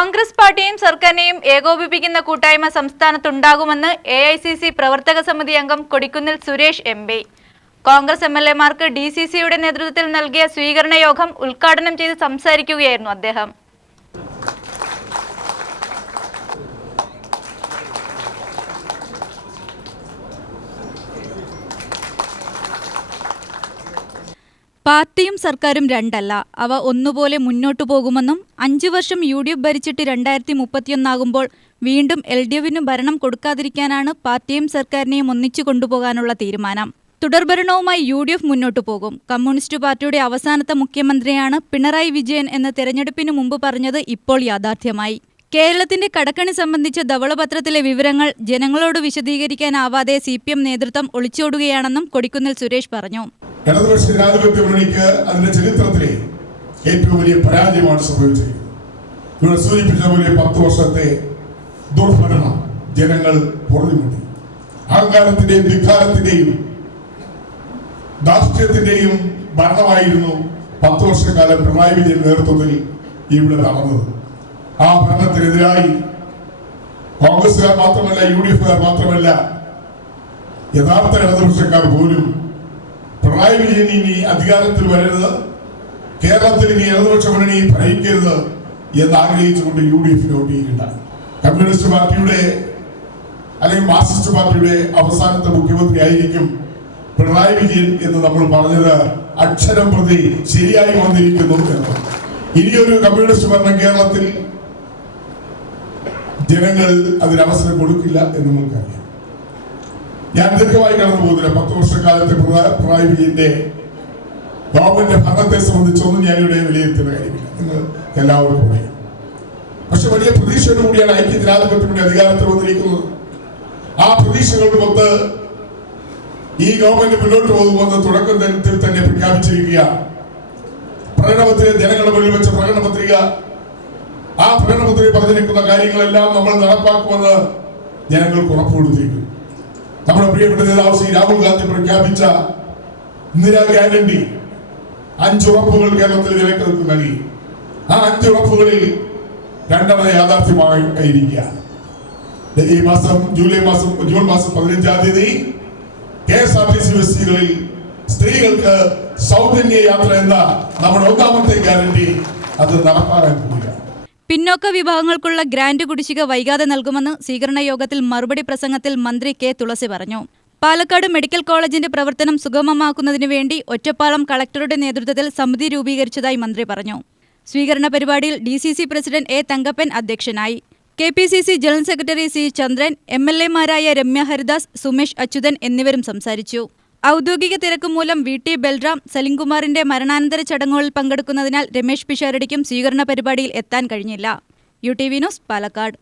കോൺഗ്രസ് പാർട്ടിയും സർക്കാരിനെയും ഏകോപിപ്പിക്കുന്ന കൂട്ടായ്മ സംസ്ഥാനത്തുണ്ടാകുമെന്ന് AICC പ്രവർത്തക സമിതി അംഗം കൊടിക്കുന്നിൽ സുരേഷ് MP. കോൺഗ്രസ് MLAമാർക്ക് DCCയുടെ നേതൃത്വത്തിൽ നൽകിയ സ്വീകരണ യോഗം ഉദ്ഘാടനം ചെയ്ത് സംസാരിക്കുകയായിരുന്നു അദ്ദേഹം. പാർട്ടിയും സർക്കാരും രണ്ടല്ല, അവ ഒന്നുപോലെ മുന്നോട്ടു പോകുമെന്നും 5 വർഷം UDF ഭരിച്ചിട്ട് 2031 വീണ്ടും LDFന് ഭരണം കൊടുക്കാതിരിക്കാനാണ് പാർട്ടിയും സർക്കാരിനെയും ഒന്നിച്ചു കൊണ്ടുപോകാനുള്ള തീരുമാനം. തുടർഭരണവുമായി UDF മുന്നോട്ടു പോകും. കമ്മ്യൂണിസ്റ്റ് പാർട്ടിയുടെ അവസാനത്തെ മുഖ്യമന്ത്രിയാണ് പിണറായി വിജയൻ എന്ന് തെരഞ്ഞെടുപ്പിന് മുമ്പ് പറഞ്ഞത് ഇപ്പോൾ യാഥാർത്ഥ്യമായി. കേരളത്തിന്റെ കടക്കണി സംബന്ധിച്ച ധവളപത്രത്തിലെ വിവരങ്ങൾ ജനങ്ങളോട് വിശദീകരിക്കാനാവാതെ CPM നേതൃത്വം ഒളിച്ചോടുകയാണെന്നും കൊടിക്കുന്നിൽ സുരേഷ് പറഞ്ഞു. ഇടതുപക്ഷ ജനാധിപത്യ മുന്നണിക്ക് അതിന്റെ ചരിത്രത്തിലെ ഏറ്റവും വലിയ പരാജയമാണ് സംഭവിച്ചിരിക്കുന്നത്. ഇവിടെ സൂചിപ്പിച്ച പോലെ 10 വർഷത്തെ ദുർഭരണം ജനങ്ങൾ പൊറുതിമുട്ടി. അഹങ്കാരത്തിന്റെയും ധിക്കാരത്തിന്റെയും ധാർഷ്ട്യത്തിന്റെയും ഭരണമായിരുന്നു 10 വർഷക്കാലം പിണറായി വിജയൻ നേതൃത്വത്തിൽ ഇവിടെ നടന്നത്. ആ ഭരണത്തിനെതിരായി കോൺഗ്രസുകാർ മാത്രമല്ല, UDFകാർ മാത്രമല്ല, യഥാർത്ഥ ഇടതുപക്ഷക്കാർ പോലും പിണറായി വിജയൻ ഇനി അധികാരത്തിൽ വരരുത്, കേരളത്തിൽ ഇനി ഇടതുപക്ഷ മുന്നണി ഭരിക്കരുത് എന്ന് ആഗ്രഹിച്ചുകൊണ്ട് UDFന് വോട്ട് ചെയ്യുകയുണ്ടായി. കമ്മ്യൂണിസ്റ്റ് പാർട്ടിയുടെ അല്ലെങ്കിൽ മാർക്സിസ്റ്റ് പാർട്ടിയുടെ അവസാനത്തെ മുഖ്യമന്ത്രി ആയിരിക്കും പിണറായി വിജയൻ എന്ന് നമ്മൾ പറഞ്ഞത് അക്ഷരം പ്രതി ശരിയായി വന്നിരിക്കുന്നു എന്ന്. ഇനിയൊരു കമ്മ്യൂണിസ്റ്റ് ഭരണം കേരളത്തിൽ ജനങ്ങൾ അതിനവസരം കൊടുക്കില്ല എന്ന് നമുക്കറിയാം. ഞാൻ ദീർഘമായി കടന്നു പോകുന്നില്ല. 10 വർഷക്കാലത്തെ പിണറായി വിജയന്റെ ഗവൺമെന്റ് ഭരണത്തെ സംബന്ധിച്ചൊന്നും ഞാനിവിടെ വിലയിരുത്തുന്ന കാര്യമില്ല, നിങ്ങൾക്ക് എല്ലാവർക്കും അറിയാം. പക്ഷെ വലിയ പ്രതീക്ഷയോടു കൂടിയാണ് ഐക്യ ജനാധിപത്യത്തിന്റെ അധികാരത്തിൽ വന്നിരിക്കുന്നത്. ആ പ്രതീക്ഷകൾക്കൊത്ത് ഈ ഗവൺമെന്റ് മുന്നോട്ട് പോകുമെന്ന് തുടക്കത്തിൽ തന്നെ പ്രഖ്യാപിച്ചിരിക്കുക. പ്രകടനപത്രിക ജനങ്ങളുടെ മുന്നിൽ വെച്ച പ്രകടനപത്രിക, ആ പ്രകടനപത്രിക പറഞ്ഞിരിക്കുന്ന കാര്യങ്ങളെല്ലാം നമ്മൾ നടപ്പാക്കുമെന്ന് ജനങ്ങൾക്ക് ഉറപ്പ് കൊടുത്തിരിക്കുന്നു. നമ്മുടെ പ്രിയപ്പെട്ട നേതാവ് ശ്രീ രാഹുൽ ഗാന്ധി പ്രഖ്യാപിച്ച ഇന്ദിരാ ഗ്യാരണ്ടി 5 ഉറപ്പുകൾ കേരളത്തിൽ ജനങ്ങൾക്ക് നൽകി. ആ 5 ഉറപ്പുകളിൽ 2 യാഥാർത്ഥ്യമായിരിക്കുകയാണ്. ഈ മാസം ജൂൺ മാസം 15-ാം തീയതി KSRTC ബസ്സുകളിൽ സ്ത്രീകൾക്ക് സൗജന്യ യാത്ര എന്ന നമ്മുടെ 1ാമത്തെ ഗ്യാരണ്ടി അത് നടപ്പാക്കാൻ പോവുകയാണ്. പിന്നോക്ക വിഭാഗങ്ങൾക്കുള്ള ഗ്രാന്റ് കുടിശ്ശിക വൈകാതെ നൽകുമെന്ന് സ്വീകരണ യോഗത്തിൽ മറുപടി പ്രസംഗത്തിൽ മന്ത്രി K. തുളസി പറഞ്ഞു. പാലക്കാട് മെഡിക്കൽ കോളേജിന്റെ പ്രവർത്തനം സുഗമമാക്കുന്നതിനു വേണ്ടി ഒറ്റപ്പാലം കളക്ടറുടെ നേതൃത്വത്തിൽ സമിതി രൂപീകരിച്ചതായി മന്ത്രി പറഞ്ഞു. സ്വീകരണ പരിപാടിയിൽ DCC പ്രസിഡന്റ് A. തങ്കപ്പൻ അധ്യക്ഷനായി. KPCC general secretary C. ചന്ദ്രൻ, MLAമാരായ രമ്യ ഹരിദാസ്, സുമേഷ് അച്യുതൻ എന്നിവരും സംസാരിച്ചു. ഔദ്യോഗിക തിരക്ക് മൂലം VT ബൽറാം, സലിംകുമാറിന്റെ മരണാനന്തര ചടങ്ങുകളിൽ പങ്കെടുക്കുന്നതിനാൽ രമേശ് പിഷാരടിക്കും സ്വീകരണ പരിപാടിയിൽ എത്താൻ കഴിഞ്ഞില്ല. UTV news, Palakkad.